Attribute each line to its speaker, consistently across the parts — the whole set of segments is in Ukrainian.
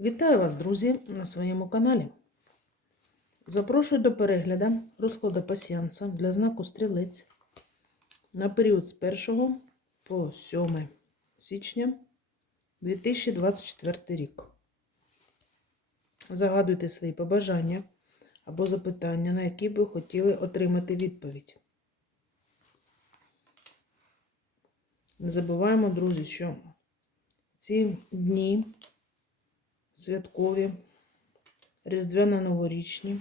Speaker 1: Вітаю вас, друзі, на своєму каналі. Запрошую до перегляду розкладу пасіанса для знаку стрілець на період з 1 по 7 січня 2024 рік. Загадуйте свої побажання або запитання, на які ви хотіли отримати відповідь. Не забуваємо, друзі, що ці дні святкові, різдвяно-новорічні,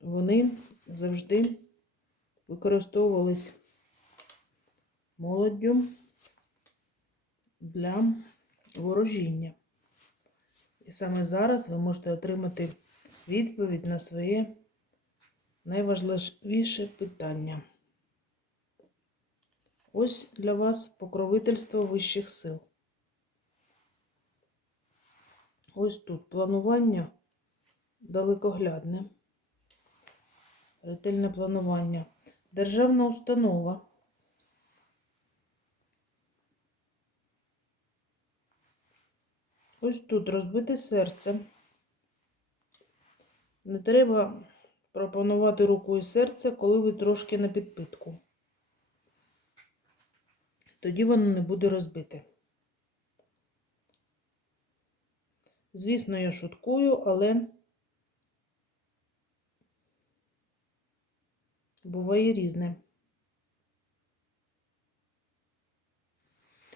Speaker 1: вони завжди використовувались молоддю для ворожіння. І саме зараз ви можете отримати відповідь на своє найважливіше питання. Ось для вас покровительство вищих сил. Ось тут планування далекоглядне, ретельне планування, державна установа. Ось тут розбите серце. Не треба пропонувати руку і серце, коли ви трошки на підпитку. Тоді воно не буде розбите. Звісно, я шуткую, але буває різне.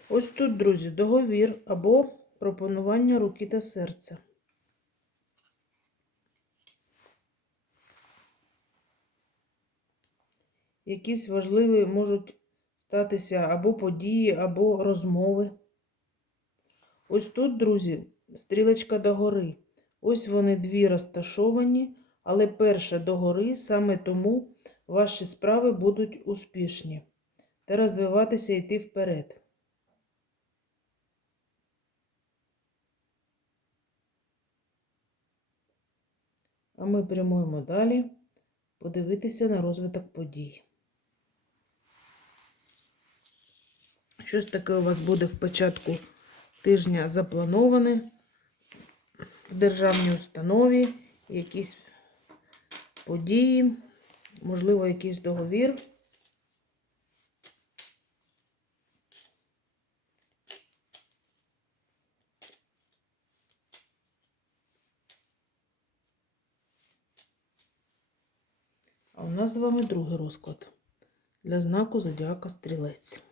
Speaker 1: Ось тут, друзі, договір або пропонування руки та серця. Якісь важливі можуть статися або події, або розмови. Ось тут, друзі, стрілочка догори. Ось вони дві розташовані, але перша догори, саме тому ваші справи будуть успішні та розвиватися йти вперед. А ми прямуємо далі подивитися на розвиток подій. Щось таке у вас буде в початку тижня заплановане в державній установі, якісь події, можливо, якийсь договір. А у нас з вами другий розклад для знаку Зодіака Стрілець.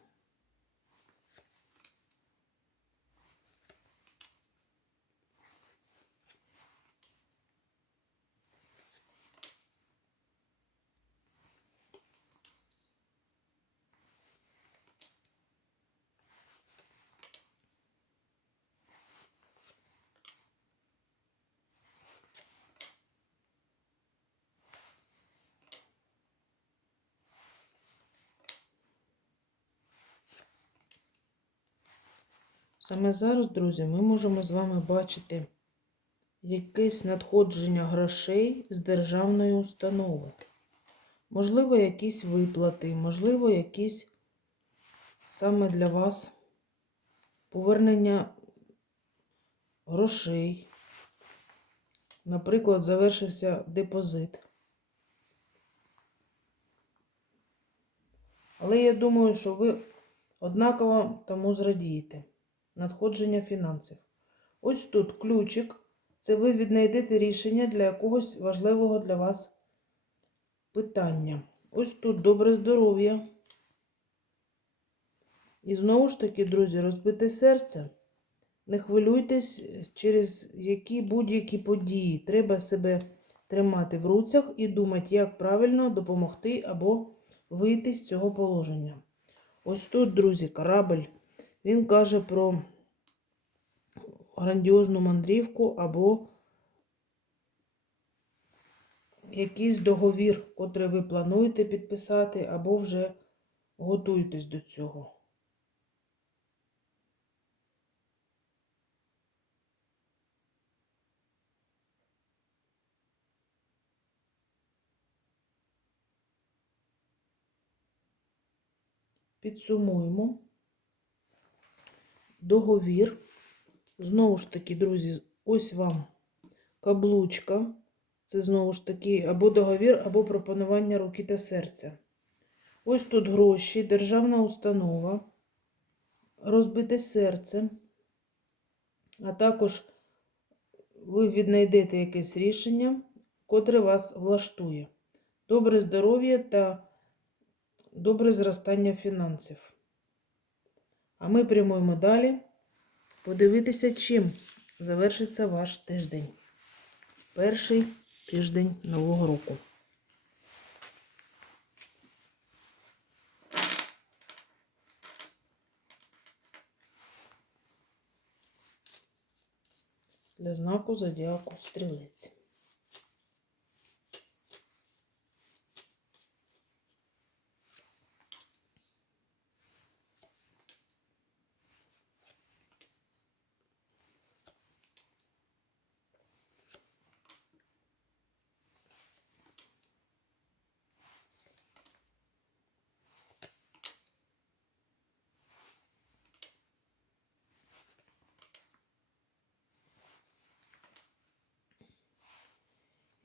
Speaker 1: Саме зараз, друзі, ми можемо з вами бачити якесь надходження грошей з державної установи. Можливо, якісь виплати, можливо, якісь саме для вас повернення грошей. Наприклад, завершився депозит. Але я думаю, що ви однаково тому зрадієте надходження фінансів. Ось тут ключик. Це ви віднайдете рішення для якогось важливого для вас питання. Ось тут добре здоров'я. І знову ж таки, друзі, розбите серце. Не хвилюйтесь через які будь-які події. Треба себе тримати в руцях і думати, як правильно допомогти або вийти з цього положення. Ось тут, друзі, корабль. Він каже про грандіозну мандрівку або якийсь договір, котрий ви плануєте підписати, або вже готуєтесь до цього. Підсумуємо договір Знову ж таки, друзі, ось вам каблучка. Це знову ж таки або договір, або пропонування руки та серця. Ось тут гроші, державна установа, розбите серце, а також ви віднайдете якесь рішення, котре вас влаштує. Добре здоров'я та добре зростання фінансів. А ми прямуємо далі подивитися, чим завершиться ваш тиждень. Перший тиждень Нового року. Для знаку зодіаку стрілець.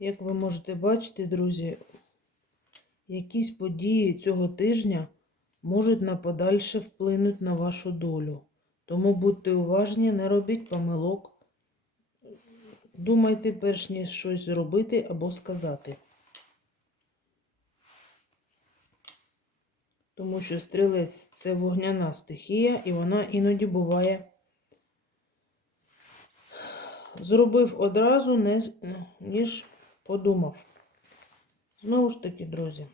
Speaker 1: Як ви можете бачити, друзі, якісь події цього тижня можуть на подальше вплинути на вашу долю. Тому будьте уважні, не робіть помилок. Думайте, перш ніж щось зробити або сказати. Тому що стрілець це вогняна стихія, і вона іноді буває. Зробив одразу, ніж подумав. Знову ж таки, друзі,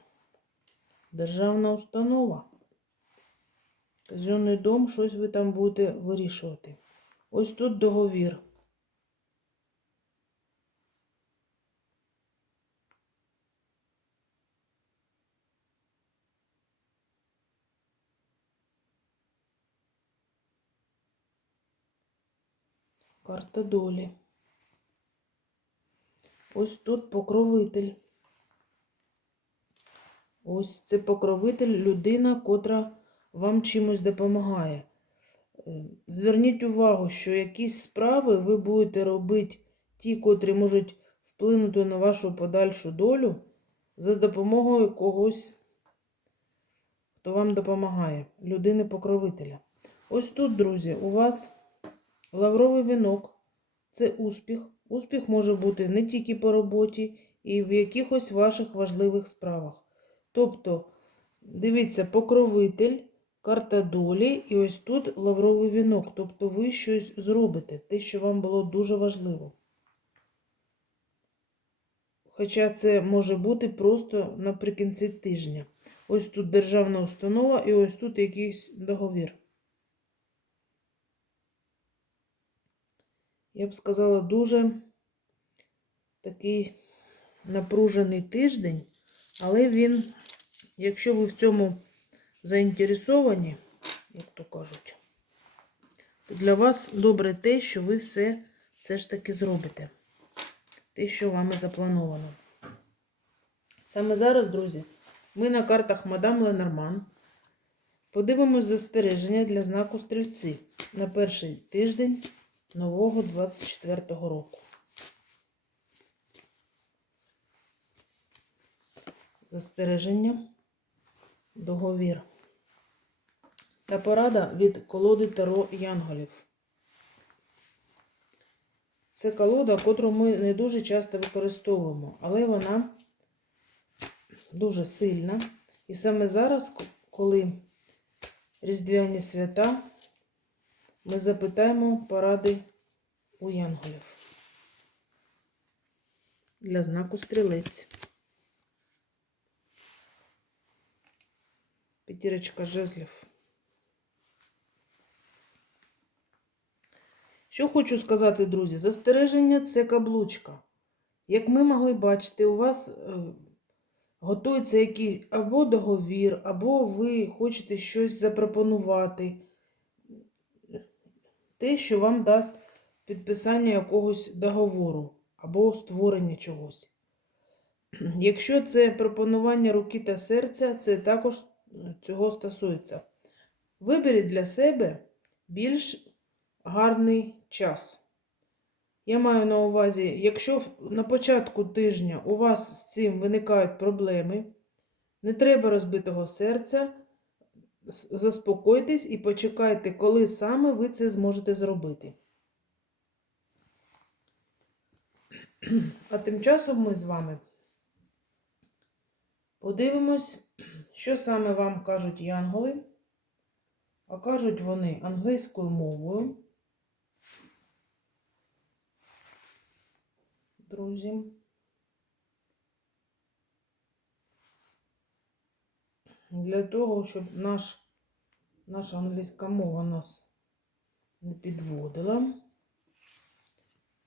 Speaker 1: державна установа. Казенний дом, щось ви там будете вирішувати. Ось тут договір. Карта долі. Ось тут покровитель. Ось це покровитель, людина, котра вам чимось допомагає. Е, Зверніть увагу, що якісь справи ви будете робити, ті, котрі можуть вплинути на вашу подальшу долю, за допомогою когось, хто вам допомагає, людини-покровителя. Ось тут, друзі, у вас лавровий вінок це успіх. Успіх може бути не тільки по роботі, і в якихось ваших важливих справах. Тобто, дивіться, покровитель, карта долі, і ось тут лавровий вінок. Тобто ви щось зробите, те, що вам було дуже важливо. Хоча це може бути просто наприкінці тижня. Ось тут державна установа і ось тут якийсь договір. Я б сказала, дуже такий напружений тиждень, але він, якщо ви в цьому заінтересовані, як то кажуть, то для вас добре те, що ви все, все ж таки зробите. Те, що вами заплановано. Саме зараз, друзі, ми на картах Мадам Ленорман подивимось застереження для знаку стрільці на перший тиждень нового 24-го року. Застереження, договір. Та порада від колоди Таро Янголів. Це колода, котру ми не дуже часто використовуємо, але вона дуже сильна. І саме зараз, коли Різдвяні свята, ми запитаємо поради у янголів для знаку стрілець. П'ятірочка жезлів. Що хочу сказати, друзі, застереження це каблучка. Як ми могли бачити, у вас е, готується якийсь або договір, або ви хочете щось запропонувати. Те, що вам дасть підписання якогось договору або створення чогось. Якщо це пропонування руки та серця, це також е, цього стосується. Виберіть для себе більш гарний час. Я маю на увазі, якщо на початку тижня у вас з цим виникають проблеми, не треба розбитого серця, заспокойтесь і почекайте, коли саме ви це зможете зробити. А тим часом ми з вами подивимось, що саме вам кажуть янголи. А кажуть вони англійською мовою. Друзі. Для того, щоб наш, наша англійська мова нас не підводила.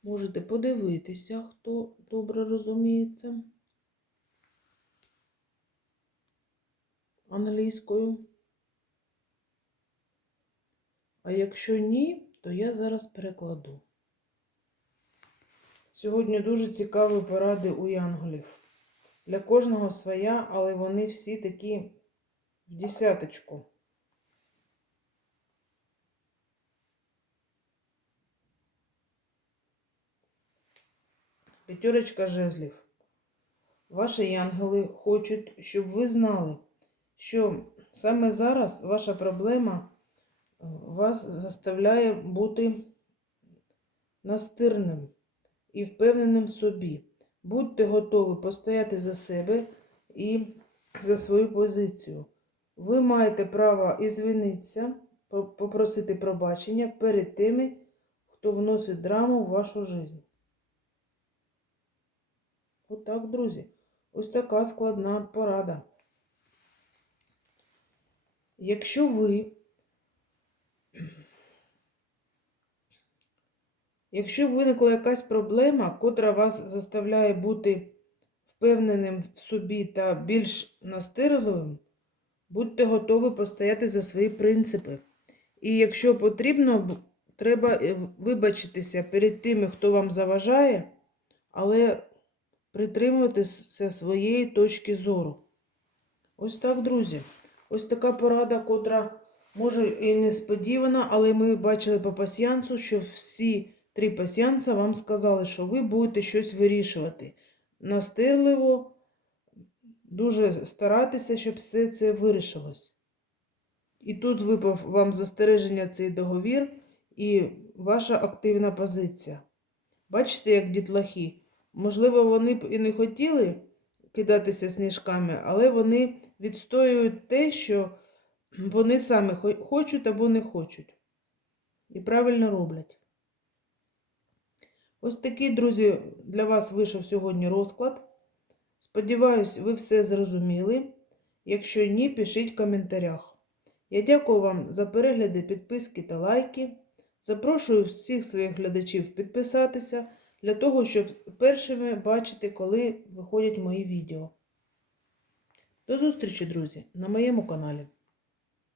Speaker 1: Можете подивитися, хто добре розуміється англійською. А якщо ні, то я зараз перекладу. Сьогодні дуже цікаві поради у янголів. Для кожного своя, але вони всі такі в десяточку. П'ятерочка жезлів. Ваші янголи хочуть, щоб ви знали, що саме зараз ваша проблема е, вас заставляє бути настирним і впевненим в собі. Будьте готові постояти за себе і за свою позицію. Ви маєте право і звінитися, попросити пробачення перед тими, хто вносить драму в вашу життя. Отак, друзі. Ось така складна порада. Якщо ви Якщо виникла якась проблема, котра вас заставляє бути впевненим в собі та більш настирливим, будьте готові постояти за свої принципи. І якщо потрібно, треба е, вибачитися перед тими, хто вам заважає, але притримуйтеся своєї точки зору. Ось так, друзі. Ось така порада, котра може і несподівана, але ми бачили по пасіянсу, що всі три пасіянса вам сказали, що ви будете щось вирішувати. Настирливо, дуже старатися, щоб все це вирішилось. І тут випав вам застереження цей договір і ваша активна позиція. Бачите, як дітлахи? Можливо, вони б і не хотіли кидатися сніжками, але вони відстоюють те, що вони самі хочуть або не хочуть. І правильно роблять. Ось такий, друзі, для вас вийшов сьогодні розклад. Сподіваюсь, ви все зрозуміли. Якщо ні, пишіть в коментарях. Я дякую вам за перегляди, підписки та лайки. Запрошую всіх своїх глядачів підписатися для того, щоб першими бачити, коли виходять мої відео. До зустрічі, друзі, на моєму каналі.